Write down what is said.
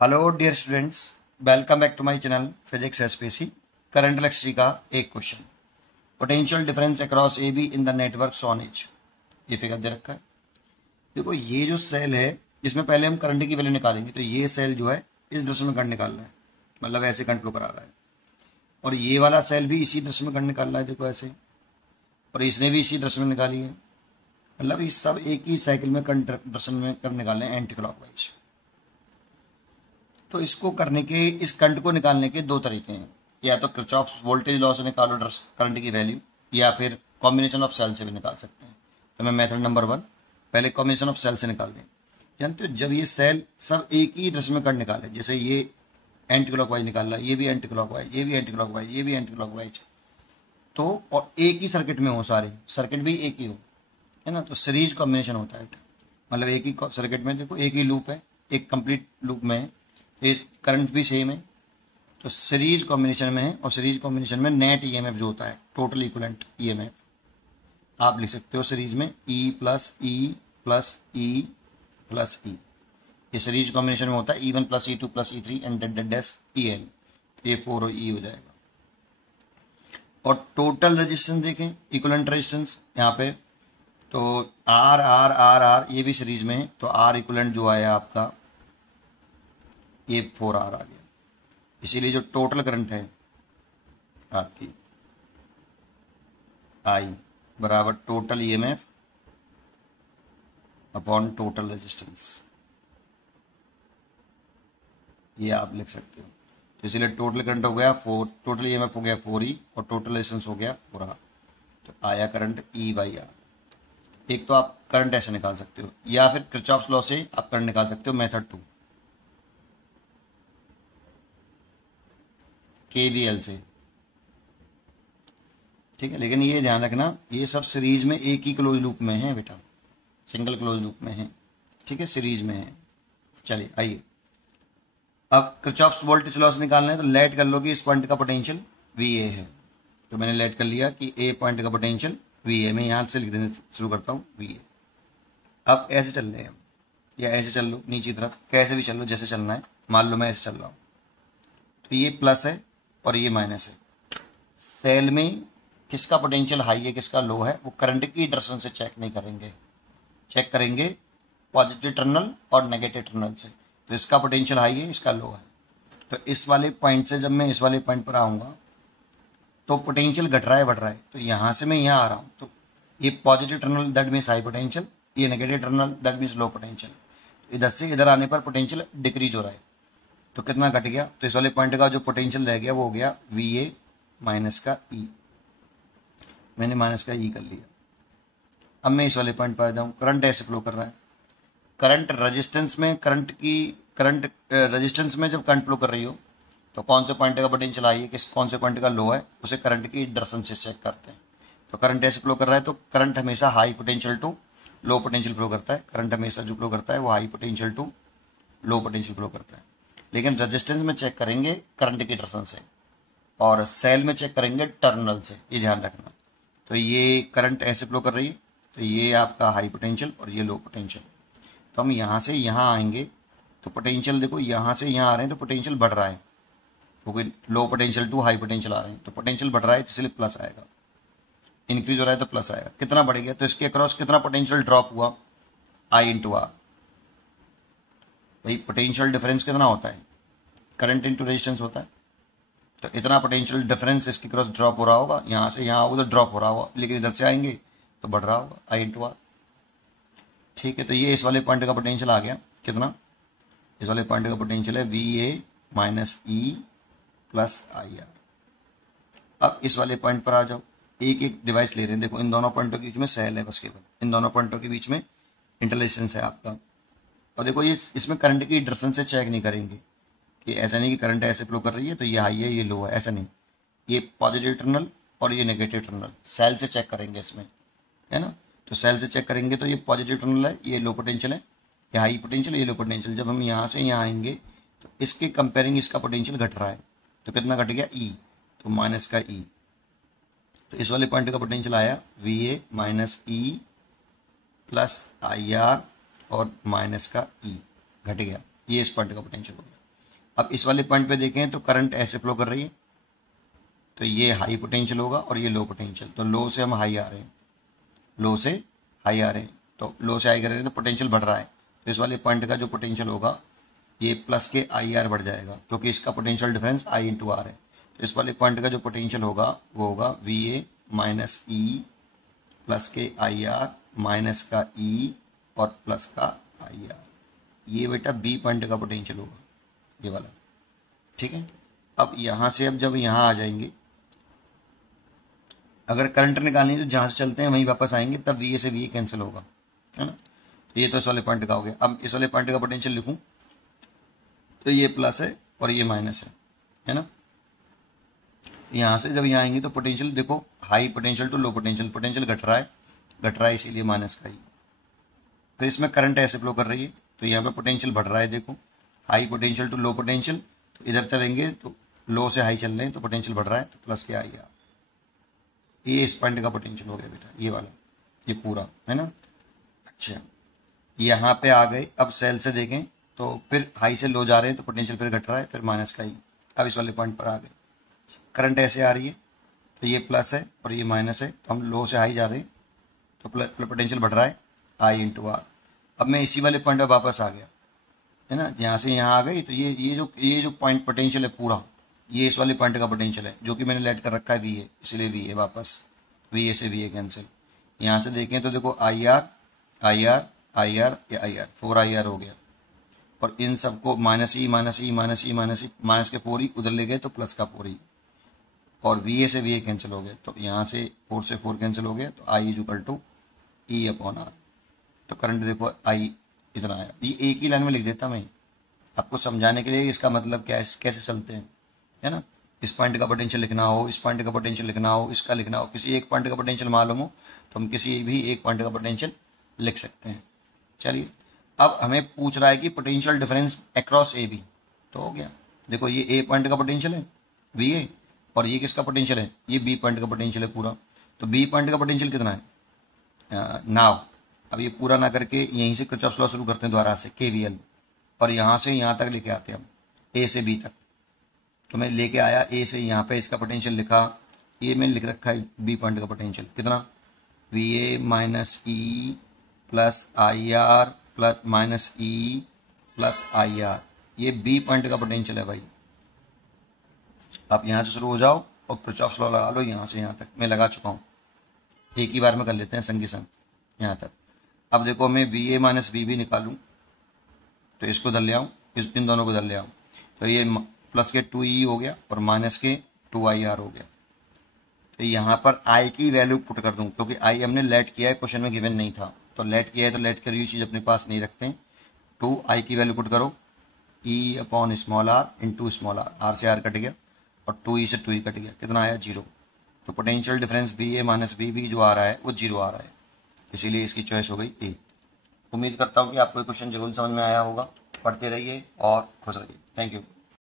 Hello dear students, welcome back to my channel physics SPC. Current electricity का एक question, potential difference across A B in the network shown is. ये figure दे रखा है। देखो ये जो सेल है इसमें पहले हम करंट की वैल्यू निकालेंगे, तो ये सेल जो है इस दिशा में करंट निकाल रहा है, मतलब ऐसे करंट फ्लो करा रहा है, और ये वाला सेल भी इसी दिशा में करंट निकाल रहा है, देखो ऐसे, और इसने भी इसी दिशा में निकाली है, मतलब ये सब एक ही साइकिल में करंट दिशा में करंट निकालने हैं एंटी क्लॉकवाइज। तो इसको करने के, इस करंट को निकालने के दो तरीके हैं, या तो किरचॉफ्स वोल्टेज लॉ से निकालो करंट की वैल्यू, या फिर कॉम्बिनेशन ऑफ सेल से भी निकाल सकते हैं। तो मैं मेथड नंबर 1 पहले कॉम्बिनेशन ऑफ सेल से निकाल दें। जानते हो जब ये सेल सब एक ही दिशा में करंट निकाले, जैसे ये एंटी क्लॉकवाइज निकाल रहा है, ये भी एंटी क्लॉकवाइज, ये भी एंटी क्लॉकवाइज, ये भी एंटी क्लॉकवाइज, तो और एक ही सर्किट में हो, सारे सर्किट भी एक ही हो, है ना, तो सीरीज कॉम्बिनेशन होता है। मतलब एक ही सर्किट में देखो एक ही लूप है, एक कंप्लीट लूप में है, करंट भी सेम है, तो सीरीज कॉम्बिनेशन में है, और सीरीज कॉम्बिनेशन में नेट ईएमएफ जो होता है टोटल इक्विवेलेंट ईएमएफ आप लिख सकते हो सीरीज में E plus E plus E plus E. ये सीरीज कॉम्बिनेशन में होता है E1 plus E2 plus E3 and डेड डैश EN, ये 4 और E हो जाएगा। और टोटल रेजिस्टेंस देखें, इक्विवेलेंट रेजिस्टेंस यहाँ पे, तो आर आर आर आर ये भी सीरीज में है, तो आर इक्विवेलेंट जो आया आपका ये 4R आ गया। इसीलिए जो टोटल करंट है आपकी I बराबर total EMF upon total resistance, ये आप लिख सकते हो। तो इसीलिए टोटल करंट हो गया 4, टोटल ईएमएफ हो गया 4E और टोटल रेजिस्टेंस हो गया 4R, तो आया करंट E/R। एक तो आप करंट ऐसे निकाल सकते हो, या फिर किरचॉफ्स लॉ से आप करंट निकाल सकते हो, मेथड 2 KVL से, ठीक है। लेकिन ये ध्यान रखना ये सब सीरीज में एक ही क्लोज लूप में है बेटा, सिंगल क्लोज लूप में है, ठीक है, सीरीज में है। चलिए आइए अब किरचॉफ्स वोल्टेज लॉ से निकालना है, तो लेट कर लो कि इस पॉइंट का पोटेंशियल VA है, तो मैंने लेट कर लिया कि A पॉइंट का पोटेंशियल VA, मैं यहां से लिख देने शुरू करता हूं VA। अब ऐसे चल रहे हैं या ऐसे चल लो नीचे तरफ, कैसे भी चल लो, जैसे चलना है। मान लो मैं ऐसे चल रहा हूं, तो ये प्लस है और ये माइनस है। सेल में किसका पोटेंशियल हाई है किसका लो है वो करंट की डायरेक्शन से चेक नहीं करेंगे, चेक करेंगे पॉजिटिव टर्मिनल और नेगेटिव टर्मिनल से। तो इसका पोटेंशियल हाई है, इसका लो है, तो इस वाले पॉइंट से जब मैं इस वाले पॉइंट पर आऊँगा तो पोटेंशियल घट रहा है बढ़ रहा है, तो यहाँ से मैं यहाँ आ रहा हूँ, तो ये positive terminal that means high potential, ये negative terminal that means low potential. इधर से इधर आने पर पोटेंशियल डिक्रीज हो रहा है, तो कितना घट गया, तो इस वाले पॉइंट का जो पोटेंशियल रह गया वो हो गया VA माइनस का E, मैंने माइनस का E कर लिया। अब मैं इस वाले पॉइंट पर आ जाऊँ, करंट ऐसे फ्लो कर रहा है, करंट रेजिस्टेंस में, करंट रेजिस्टेंस में जब करंट फ्लो कर रही हो तो कौन से पॉइंट का पोटेंशियल आई है, कौन से पॉइंट का लो है, उसे करंट की डायरेक्शन से चेक करते हैं। तो करंट ऐसे फ्लो कर रहा है, तो करंट हमेशा high potential to low potential flow करता है, करंट हमेशा जो फ्लो करता है वो high potential to low potential flow करता है। लेकिन रेजिस्टेंस में चेक करेंगे करंट की डायरेक्शन से, और सेल में चेक करेंगे टर्मिनल से, ये ध्यान रखना। तो ये करंट ऐसे फ्लो कर रही है, तो ये आपका हाई पोटेंशियल और ये लो पोटेंशियल। तो हम यहाँ से यहाँ आएंगे तो पोटेंशियल देखो यहाँ से यहाँ आ रहे हैं, तो पोटेंशियल बढ़ रहा है, क्योंकि low potential to high potential आ रहे हैं, तो पोटेंशियल बढ़ रहा है, इसलिए प्लस आएगा, इंक्रीज हो रहा है तो प्लस आएगा। कितना बढ़ गया, तो इसके अक्रॉस कितना पोटेंशियल ड्रॉप हुआ, I/R। भाई पोटेंशियल डिफरेंस कितना होता है, करंट इंटू रेजिस्टेंस होता है, तो इतना पोटेंशियल डिफरेंस इसके क्रॉस ड्रॉप हो रहा होगा, यहाँ से यहाँ होगा तो ड्रॉप हो रहा होगा, लेकिन इधर से आएंगे तो बढ़ रहा होगा I/R, ठीक है। तो ये इस वाले पॉइंट का पोटेंशियल आ गया, कितना, इस वाले पॉइंट का पोटेंशियल है VA minus E plus IR। अब इस वाले पॉइंट पर आ जाओ, एक एक डिवाइस ले रहे हैं, देखो इन दोनों पॉइंटों के बीच में सेल है, बस केवल इन दोनों पॉइंटों के बीच में इंटरलेशंस है आपका। और देखो ये इसमें करंट की डायरेक्शन से चेक नहीं करेंगे, कि ऐसा नहीं कि करंट ऐसे फ्लो कर रही है तो ये हाई है ये लो है, ऐसा नहीं, ये पॉजिटिव टर्मिनल और ये नेगेटिव टर्मिनल सेल से चेक करेंगे इसमें, है ना। तो सेल से चेक करेंगे तो ये पॉजिटिव टर्मिनल है, ये लो पोटेंशियल है, ये हाई पोटेंशियल, ये लो पोटेंशियल। जब हम यहाँ से यहाँ आएंगे तो इसके कंपेयरिंग इसका पोटेंशियल घट रहा है, तो कितना घट गया E, तो माइनस का E। तो इस वाले पॉइंट का पोटेंशियल आया VA minus E plus IR और माइनस का E, घट गया, ये इस पॉइंट का पोटेंशियल हो गया। अब इस वाले पॉइंट पे देखें तो करंट ऐसे फ्लो कर रही है, तो ये हाई पोटेंशियल होगा और ये लो पोटेंशियल। तो लो से हम हाई आ रहे हैं, लो से हाई आ रहे हैं, तो लो से हाई कर रहे हैं तो पोटेंशियल बढ़ रहा है। तो इस वाले पॉइंट का जो पोटेंशियल होगा ये प्लस के आई आर बढ़ जाएगा, क्योंकि इसका potential difference I into R है। तो इस वाले पॉइंट का जो पोटेंशियल होगा वो होगा we A minus E plus के आई आर माइनस का ई और प्लस का आई आर। ये बेटा बी पॉइंट का पोटेंशियल होगा, ये वाला, ठीक है। अब यहां से अब जब यहां आ जाएंगे, अगर करंट निकालनी है तो जहां से चलते हैं वहीं वापस आएंगे, तब वी ए से वी ए कैंसिल होगा, है ना। तो ये तो इस वाले पॉइंट का हो गया। अब इस वाले पॉइंट का पोटेंशियल लिखूं तो ये प्लस है और ये माइनस है ना। यहां से जब यहाँ आएंगे तो पोटेंशियल देखो, high potential to low potential, potential घट रहा है इसीलिए माइनस का ही। फिर इसमें करंट ऐसे फ्लो कर रही है, तो यहाँ पे पोटेंशियल बढ़ रहा है, देखो high potential to low potential, तो इधर चलेंगे तो लो से हाई चल रहे हैं तो पोटेंशियल बढ़ रहा है, तो प्लस के आई आर। ये इस पॉइंट का पोटेंशियल हो गया बेटा, ये वाला, ये पूरा, है ना। अच्छा, यहाँ पे आ गए। अब सेल से देखें तो फिर हाई से लो जा रहे हैं तो पोटेंशियल फिर घट रहा है, फिर माइनस का ही। अब इस वाले पॉइंट पर आ गए, करंट ऐसे आ रही है, तो ये प्लस है और ये माइनस है, तो हम लो से हाई जा रहे हैं तो पोटेंशियल बढ़ रहा है आई इंटू आर। अब मैं इसी वाले पॉइंट पर वापस आ गया, है ना, यहाँ से यहाँ आ गई, तो ये जो पॉइंट पोटेंशियल है पूरा, ये इस वाले पॉइंट का पोटेंशियल है, जो कि मैंने लेट कर रखा है वी ए, इसलिए वी ए वापस, वी ए से वी ए कैंसिल। यहाँ से देखें तो देखो I R I R I R या आई आर, 4 आई आर हो गया, और इन सबको minus E minus E minus E minus E minus के 4 ही उधर ले गए तो प्लस का 4 ही, और वी ए से वी ए कैंसिल हो गए, तो यहाँ से 4 से 4 कैंसिल हो गया, तो I is equal to E upon R. तो करंट देखो आई इतना आया। ये एक ही लाइन में लिख देता मैं आपको समझाने के लिए, इसका मतलब कैसे चलते हैं, है ना। इस पॉइंट का पोटेंशियल लिखना हो, इस पॉइंट का पोटेंशियल लिखना हो, इसका लिखना हो, किसी एक पॉइंट का पोटेंशियल मालूम हो तो हम किसी भी एक पॉइंट का पोटेंशियल लिख सकते हैं। चलिए, अब हमें पूछ रहा है कि potential difference across A B, तो हो गया। देखो ये ए पॉइंट का पोटेंशियल है वी ए, और ये किसका पोटेंशियल है, ये बी पॉइंट का पोटेंशियल है पूरा। तो बी पॉइंट का पोटेंशियल कितना है नाव। अब ये पूरा ना करके यहीं से किरचॉफ्स लॉ शुरू करते हैं दोबारा से, केवीएल, और यहाँ से यहाँ तक लेके आते हैं हम, ए से बी तक। तो मैं लेके आया ए से यहाँ पे, इसका पोटेंशियल लिखा, ये मैंने लिख रखा है बी पॉइंट का पोटेंशियल कितना, we A minus E plus I R plus minus E plus I R. ये बी पॉइंट का पोटेंशियल है भाई। आप यहाँ से शुरू हो जाओ और किरचॉफ्स लॉ लगा लो, यहाँ से यहाँ तक मैं लगा चुका हूँ, एक ही बार में कर लेते हैं संगी संग यहाँ तक। अब देखो मैं V A minus V B निकालूं तो इसको धर ले आऊँ, इन दोनों को धर ले आऊँ, तो ये प्लस के 2e हो गया और माइनस के 2ir हो गया। तो यहाँ पर i की वैल्यू पुट कर दूं, क्योंकि i हमने लेट किया है, क्वेश्चन में गिवन नहीं था, तो लेट किया है तो लेट करी हुई चीज अपने पास नहीं रखते हैं। 2i की वैल्यू पुट करो, e upon small r into small r से r कट गया और 2e से 2e कट गया, कितना आया 0। तो potential difference V A minus V B जो आ रहा है वो 0 आ रहा है, इसीलिए इसकी चॉइस हो गई ए। उम्मीद करता हूँ कि आपको क्वेश्चन जरूर समझ में आया होगा। पढ़ते रहिए और खुश रहिए। Thank you.